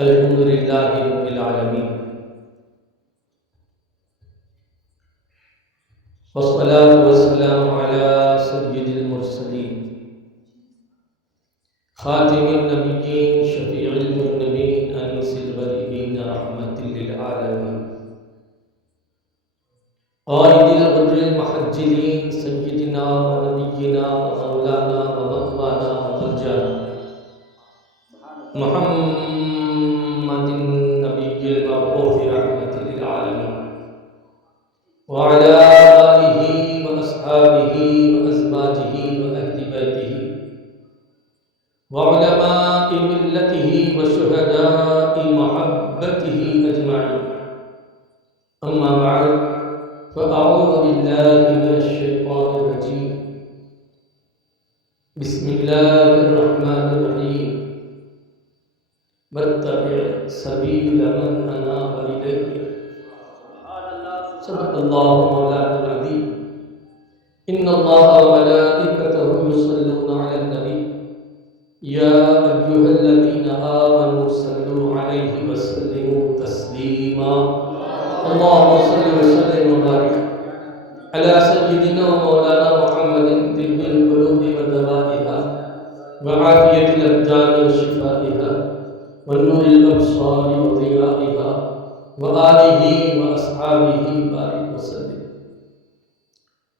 الحمد للہ رب العالمین والصلاة والسلام على سید المرسلین خاتم النبیین شفیع المذنبین انیس الغریبین رحمت للعالمین قائد الغر المحجلین سیدنا و نبینا و مولانا و مقوانا و مرجانا محمد النبی المبعوث رحمت للعالمین وعلى آلہ واصحابہ وازواجہ واہل بیتہ وعلماء ملتہ وشہداء محبتہ اجمعین، اما بعد فاعوذ باللہ من الشیطان الرجیم، بسم اللہ الرحمن الرحیم، واتبع سبیل من اناب الیہ، صدق اللہ مولانا العظیم۔ ان اللہ وملائکتہ یصلون علی النبی یا ایھا الذین آمنوا صلوا علیہ وسلموا تسلیما، اللہم صل وسلم وبارک علی سیدنا مولانا محمد طب القلوب ودوائها وعافیۃ الابدان وشفائها ونور الابصار وضیائها وآلہ واصحابہ بارک وسلم،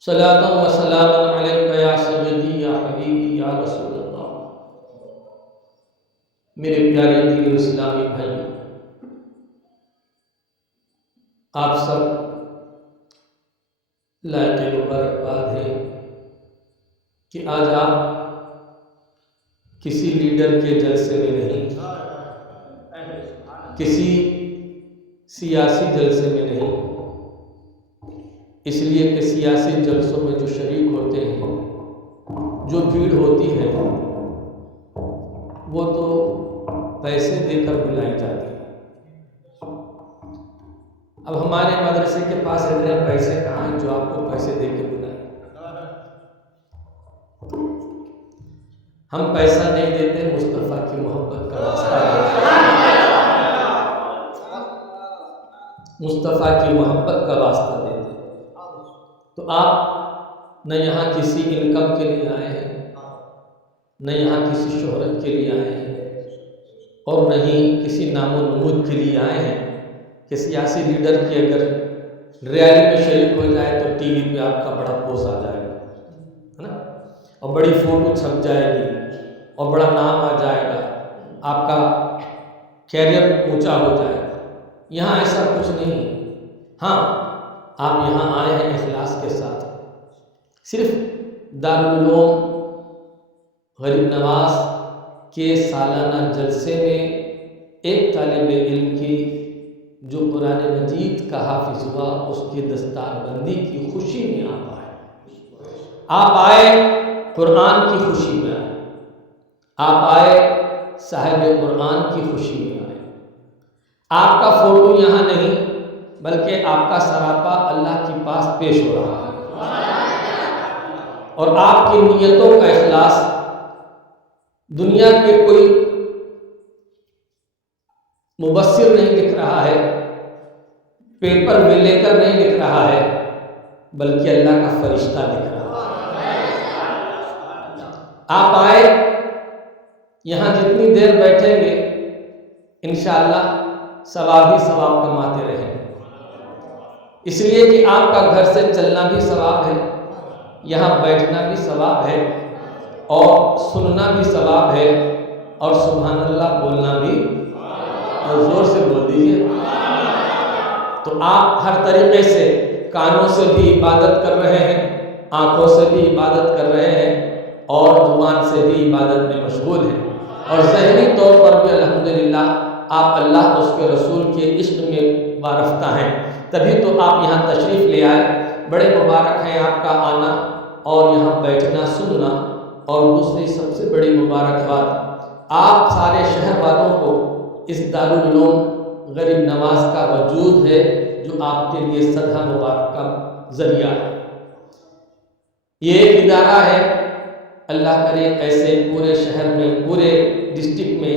صلاۃ و سلام علیک یا سیدی یا حبیبی یا رسول اللہ۔ میرے پیارے دین اسلامی بھائی، آپ سب لائق مبارکباد ہے کہ آج آپ کسی لیڈر کے جلسے میں نہیں، کسی سیاسی جلسے میں نہیں، اس لیے کہ سیاسی جلسوں میں جو شریک ہوتے ہیں، جو بھیڑ ہوتی ہے، وہ تو پیسے دے کر بلائی جاتی ہے۔ اب ہمارے مدرسے کے پاس اتنے پیسے کہاں ہیں جو آپ کو پیسے دے کے بلائیں؟ ہم پیسہ نہیں دیتے، مصطفیٰ کی محبت کا واسطہ دیتے ہیں، مصطفیٰ کی محبت کا واسطہ دیتے ہیں۔ تو آپ نہ یہاں کسی انکم کے لیے آئے ہیں، نہ یہاں کسی شہرت کے لیے آئے ہیں، اور نہ ہی کسی نام و نمود کے لیے آئے ہیں کہ سیاسی لیڈر کی اگر ریلی میں شریک ہو جائے تو ٹی وی پہ آپ کا بڑا پوز آ جائے گا، ہے نا، اور بڑی فوٹو چھپ جائے گی اور بڑا نام آ جائے گا، آپ کا کیریئر اونچا ہو جائے گا۔ یہاں ایسا کچھ نہیں۔ ہاں، آپ یہاں آئے ہیں اخلاص کے ساتھ، صرف دارالعلوم غریب نواز کے سالانہ جلسے میں ایک طالب علم کی جو قرآن مجید کا حافظ ہوا، اس کی دستار بندی کی خوشی میں آپ آئے۔ آپ آئے قرآن کی خوشی میں آئے، آپ آئے صاحب قرآن کی خوشی میں آئے۔ آپ کا فوٹو یہاں نہیں بلکہ آپ کا سراپا اللہ کے پاس پیش ہو رہا ہے، اور آپ کی نیتوں کا اخلاص دنیا کے کوئی مبصر نہیں لکھ رہا ہے، پیپر میں لے کر نہیں لکھ رہا ہے، بلکہ اللہ کا فرشتہ لکھ رہا ہے۔ آپ آئے، یہاں جتنی دیر بیٹھیں گے انشاءاللہ ثواب ہی ثواب کماتے رہیں گے، اس لیے کہ آپ کا گھر سے چلنا بھی ثواب ہے، یہاں بیٹھنا بھی ثواب ہے، اور سننا بھی ثواب ہے، اور سبحان اللہ بولنا بھی، اور زور سے بول دیجیے۔ تو آپ ہر طریقے سے کانوں سے بھی عبادت کر رہے ہیں، آنکھوں سے بھی عبادت کر رہے ہیں، اور زبان سے بھی عبادت میں مشغول ہیں، اور ذہنی طور پر بھی الحمدللہ آپ اللہ اس کے رسول کے عشق میں وارفتہ ہیں، تبھی تو آپ یہاں تشریف لے آئے۔ بڑے مبارک ہیں آپ کا آنا اور یہاں بیٹھنا سننا، اور دوسری سب سے بڑی مبارکباد آپ سارے شہر والوں کو اس دارالعلوم غریب نواز کا وجود ہے، جو آپ کے لیے صدقہ مبارک کا ذریعہ ہے۔ یہ ایک ادارہ ہے، اللہ کرے ایسے پورے شہر میں، پورے ڈسٹرکٹ میں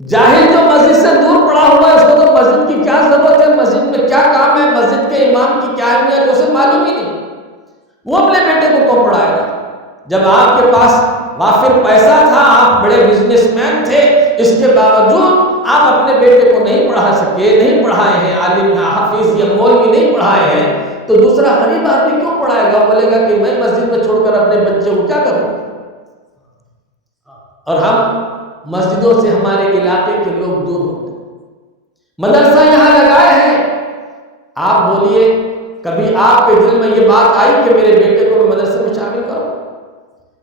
جاہل جو مسجد سے دور پڑا ہوا ہے، اس کو تو مسجد کی کیا ضرورت ہے، مسجد میں کیا کام ہے، مسجد کے امام کی کیا اہمیت ہے اسے معلوم ہی نہیں، وہ اپنے بیٹے کو کون پڑھائے گا؟ جب آپ کے پاس وافر پیسہ تھا، آپ بڑے بزنس مین تھے، اس کے باوجود آپ اپنے بیٹے کو نہیں پڑھا سکے، نہیں پڑھائے ہیں، عالم حافظ یا مولوی نہیں پڑھائے ہیں، تو دوسرا غریب آدمی کیوں پڑھائے گا؟ بولے گا کہ میں مسجد میں چھوڑ کر اپنے بچے کو کیا کروں؟ اور ہم مسجدوں سے ہمارے علاقے کے لوگ دور ہوتے ہیں، مدرسہ یہاں لگائے ہیں، آپ بولیے کبھی آپ کے دل میں یہ بات آئی کہ میرے بیٹے کو میں مدرسے میں شامل کروں،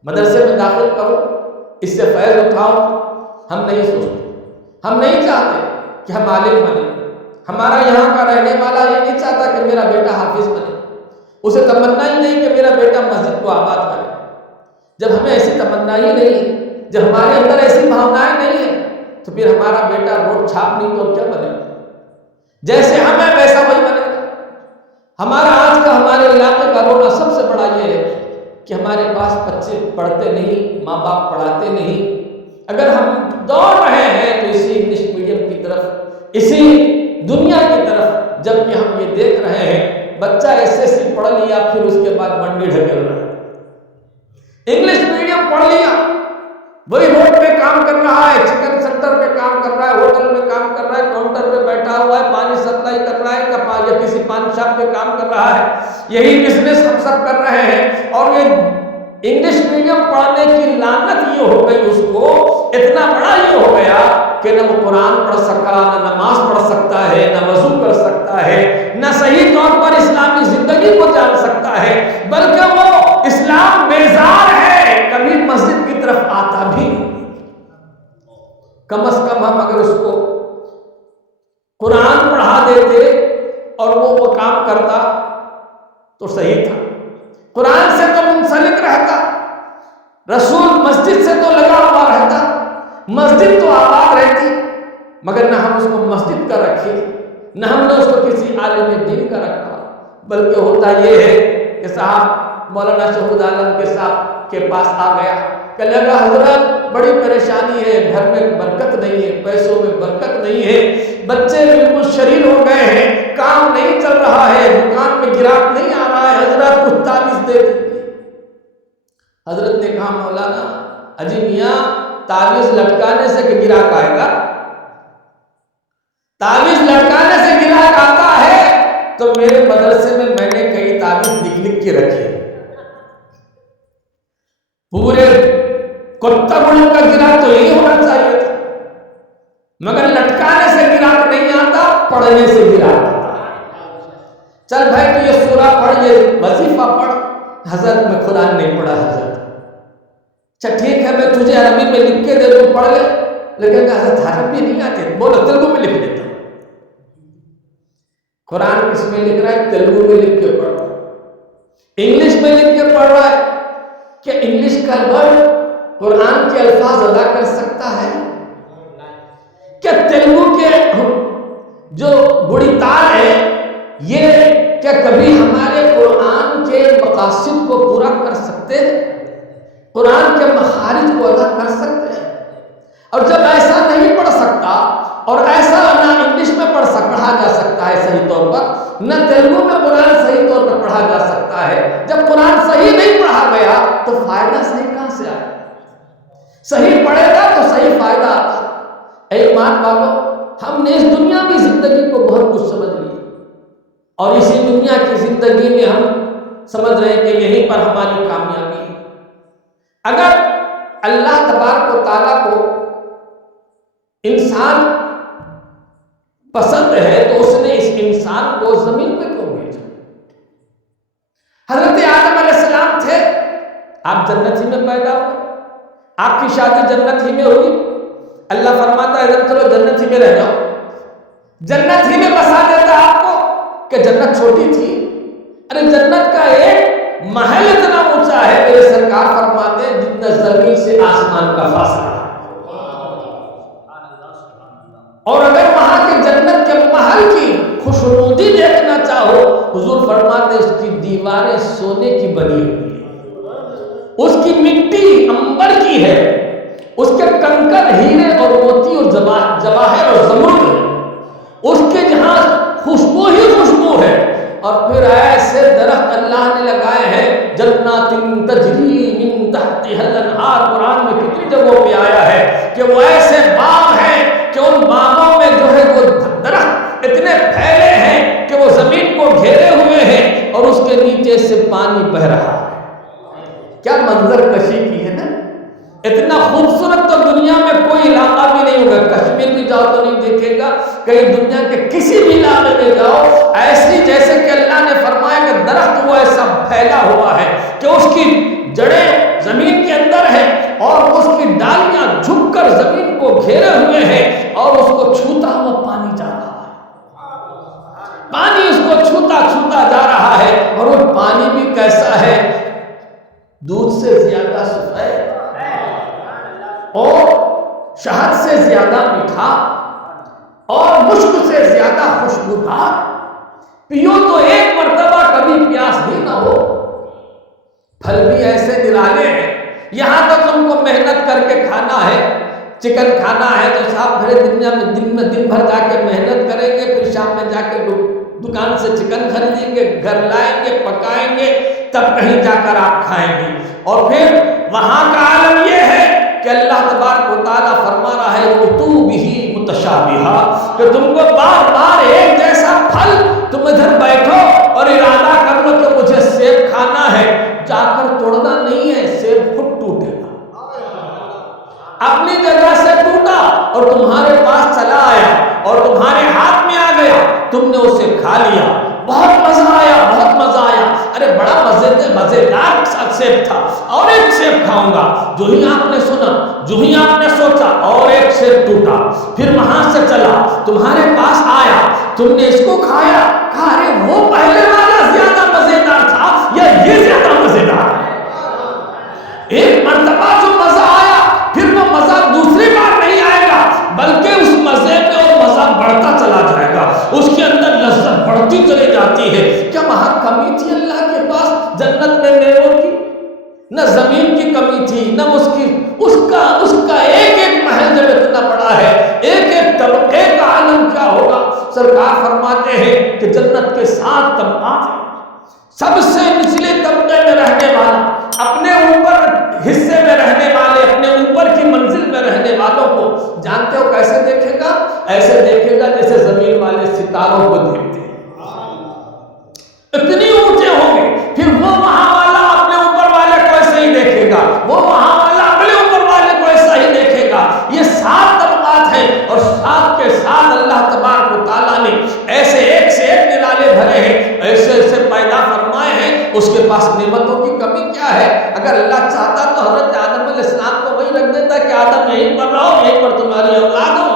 مدرسے میں داخل کروں، اس سے فیض اٹھاؤں؟ ہم نہیں سوچتے، ہم نہیں چاہتے کہ ہم عالم بنیں، ہمارا یہاں کا رہنے والا یہ نہیں چاہتا کہ میرا بیٹا حافظ بنے، اسے تمنا ہی نہیں کہ میرا بیٹا مسجد کو آباد کرے۔ جب ہمیں ایسی تمنا ہی نہیں، جب ہمارے اندر ایسی بھاونائیں نہیں ہیں، تو پھر ہمارا بیٹا روڈ چھاپ نہیں تو کیا بنے گا؟ جیسے ہم ہیں ویسا وہی بنے گا۔ ہمارا آج کا ہمارے علاقے کا رونا سب سے بڑا یہ ہے کہ ہمارے پاس بچے پڑھتے نہیں، ماں باپ پڑھاتے نہیں۔ اگر ہم دوڑ رہے ہیں تو اسی انگلش میڈیم کی طرف، اسی دنیا کی طرف، جبکہ ہم یہ دیکھ رہے ہیں بچہ SSC پڑھ لیا پھر اس کے بعد منڈی ڈھکیل رہا ہے، انگلش میڈیم پڑھ لیا، وہی روڈ پہ کام کر رہا ہے، چکن سینٹر پہ کام کر رہا ہے، ہوٹل میں کام کر رہا ہے، کاؤنٹر پہ بیٹھا ہوا ہے، پانی سپلائی کر رہا ہے، یا کسی پان شاپ پہ کام کر رہا ہے، یہی بزنس ہم سب کر رہے ہیں۔ اور یہ انگلش میڈیم پڑھنے کی لعنت یہ ہو گئی، اس کو اتنا بڑا یہ ہو گیا کہ نہ وہ قرآن پڑھ سکا، نہ نماز پڑھ سکتا ہے، نہ وضو کر سکتا ہے، نہ صحیح طور پر اسلامی زندگی کو جان سکتا ہے، بلکہ وہ اسلام بیزار ہے، کبھی مسجد کی طرف آتا بھی نہیں۔ کم از کم ہم اگر اس کو قرآن پڑھا دیتے اور وہ کام کرتا تو صحیح تھا، قرآن سے تو منسلک رہتا، رسول مسجد سے تو لگا ہوا رہتا، مسجد تو آباد رہتی، مگر نہ ہم اس کو مسجد کا رکھے، نہ ہم نے اس کو کسی عالم دین کا رکھا، بلکہ ہوتا یہ ہے کہ صاحب مولانا شہود عالم کے صاحب کے پاس آ گیا کہ لگا حضرت بڑی پریشانی ہے، گھر میں برکت نہیں ہے، پیسوں میں برکت نہیں ہے، بچے بالکل شریر ہو گئے ہیں، کام نہیں چل رہا ہے، دکان میں گراہک نہیں آ رہا ہے، حضرت کچھ تعویذ دے دیجیے۔ حضرت نے کہا مولانا اجی میاں تعویذ لٹکانے سے کہ گراہک آئے گا؟ تعویذ لٹکانے سے گراہک آتا ہے تو میرے مدرسے میں میں نے کئی تعویذ لکھ کے رکھے، پورے کتا بڑوں کا گراہک تو یہی ہونا چاہیے تھا، مگر لٹکانے سے گراہک نہیں آتا، پڑھنے سے گراہک آتا۔ چل بھائی تو یہ سورہ پڑھ، یہ وظیفہ پڑھ۔ حضرت میں قرآن نہیں پڑھا حضرت۔ اچھا ٹھیک ہے میں تجھے عربی میں لکھ کے دے دوں، پڑھ لے، لیکن حضرت عربی نہیں آتے، بولو تیلگو میں لکھ دیتا۔ قرآن کس میں لکھ رہا ہے؟ تیلگو میں لکھ کے پڑھ رہا ہے، انگلش میں لکھ کے پڑھ رہا ہے۔ کیا انگلش کا ورڈ قرآن کے الفاظ ادا کر سکتا ہے؟ کیا تیلگو کے جو بڑی تال ہے یہ کیا کبھی ہمارے قرآن کے مقاصد کو پورا کر سکتے ہیں؟ قرآن کے مخارج کو ادا کر سکتے ہیں؟ اور جب ایسا نہیں پڑھ سکتا، اور ایسا نہ انگلش میں پڑھا جا سکتا ہے صحیح طور پر، نہ تیلگو میں قرآن صحیح طور پر پڑھا جا سکتا ہے، جب قرآن صحیح نہیں پڑھا گیا تو فائدہ صحیح کہاں سے آئے؟ صحیح پڑھے گا تو صحیح فائدہ آتا۔ اے ایمان والو، ہم نے اس دنیا کی زندگی کو بہت کچھ سمجھ لیا، اور اسی دنیا کی زندگی میں ہم سمجھ رہے ہیں کہ یہیں پر ہماری کامیابی ہے۔ اگر اللہ تبارک و تعالیٰ کو انسان پسند ہے تو اس نے اس انسان کو زمین پہ کیوں بھیجا؟ حضرت آدم علیہ السلام تھے، آپ جنت ہی میں پیدا ہوئے، آپ کی شادی جنت ہی میں ہوئی، اللہ فرماتا ہے اگر چلو جنت ہی میں رہ جاؤ، جنت ہی میں بسا دیتا آپ کو کہ جنت چھوٹی تھی؟ ارے جنت کا ایک محل اتنا اونچا ہے، میرے سرکار فرماتے ہیں جتنا زمین سے آسمان کا فاصلہ، اور اگر وہاں کے جنت کے محل کی خوشنودی دیکھنا چاہو، حضور فرماتے اس کی دیواریں سونے کی بنی ہوئی ہیں، اس کی مٹی عنبر کی ہے، اس کے کنکر ہیرے اور موتی اور جواہر ایسے باغ ہیں کہ ان باغوں میں جو ہے وہ درخت اتنے پھیلے ہیں کہ وہ زمین کو گھیرے ہوئے ہیں اور اس کے نیچے سے پانی بہہ رہا ہے۔ کیا منظر کشی کی ہے نا! اتنا خوبصورت تو دنیا میں کوئی علاقہ بھی نہیں ہوگا۔ کشمیر بھی جاؤ تو نہیں دیکھے گا، کہیں دنیا کے کسی بھی علاقے میں جاؤ ایسی جیسے کہ اللہ نے فرمایا کہ درخت وہ ایسا پھیلا ہوا ہے کہ اس کی جڑیں زمین کے اندر ہیں اور اس کی ڈالیاں جھک کر زمین کو گھیرے ہوئے ہیں اور اس کو چھوتا ہوا پانی جا رہا ہے، پانی اس کو چھوتا چھوتا جا رہا ہے۔ اور وہ پانی بھی کیسا ہے؟ دودھ سے زیادہ سفید اور شہد سے زیادہ میٹھا اور مشک سے زیادہ خوشبودار۔ پیو تو ایک مرتبہ کبھی پیاس بھی نہ ہو۔ پھل بھی ایسے نرالے ہیں، یہاں تو تم کو محنت کر کے کھانا ہے۔ چکن کھانا ہے تو صاحب بھرے دنیا میں دن بھر جا کے محنت کریں گے، پھر شام میں جا کے دکان سے چکن خریدیں گے، گھر لائیں گے، پکائیں گے، تب کہیں جا کر آپ کھائیں گے۔ اور پھر وہاں کا عالم یہ ہے کہ اللہ تبارک و تعالیٰ فرما رہا ہے اُتُوا بِهِ مُتَشَابِهًا، کہ تم کو بار بار ایک جیسا پھل، تم ادھر بیٹھو اور ارادہ کر لو کہ مجھے سیب کھانا ہے، جا کر توڑنا نہیں ہے، سیب خود ٹوٹے گا، اپنی جگہ سے ٹوٹا اور تمہارے پاس چلا آیا اور تمہارے ہاتھ میں آ گیا، تم نے اسے کھا لیا، بہت مزہ آیا، بہت مزہ آیا، ارے بڑا مزیدار سیب تھا، اور ایک سیب کھاؤں گا۔ جو ہی آپ نے سنا، جو ہی آپ نے سوچا، اور ایک سیب ٹوٹا، پھر وہاں سے چلا تمہارے پاس آیا، تم نے اس کو کھایا، کہا ارے وہ پہلے والا زیادہ مزیدار تھا یا یہ زیادہ مزیدار ہے؟ ایک مرتبہ جو مزہ آیا پھر وہ مزہ دوسری بار نہیں آئے گا، بلکہ اس مزے میں اور مزہ بڑھتا چلا جائے گا، اس کے اندر لذت بڑھتی چلی جاتی ہے۔ کیا وہاں کمی تھی اللہ کے پاس جنت میں میووں کی؟ نہ زمین کی کمی تھی، نہ اس کا ایک ایک محل جب اتنا بڑا ہے، ایک ایک طبقے کا عالم کیا ہوگا۔ سرکار فرماتے ہیں کہ جنت کے 7 طبقات ہیں، سب سے نچلے طبقے میں رہنے والا، اپنے اوپر حصے میں رہنے والے، اپنے اوپر کی منزل میں رہنے والوں کو جانتے ہو کیسے دیکھے گا؟ ایسے دیکھے گا جیسے زمین والے ستاروں کو دیکھتے ہیں، اتنی اونچے ہوں گے۔ پھر وہ وہاں والا اپنے اوپر والے کو ایسے ہی دیکھے گا، وہ وہاں والا اپنے اوپر والے کو ایسا ہی دیکھے گا۔ یہ 7 طبقات ہیں اور 7 کے ساتھ اللہ تبارک و تعالیٰ نے ایسے ایک سے ایک نرالے بھرے ہیں، ایسے ایسے پیدا فرمائے ہیں۔ اس کے پاس نعمتوں کی کمی کیا ہے؟ اگر اللہ چاہتا تو حضرت آدم علیہ السلام کو وہی رکھ دیتا کہ آدم یہیں پر رہو، یہیں پر تمہاری اولاد ہو،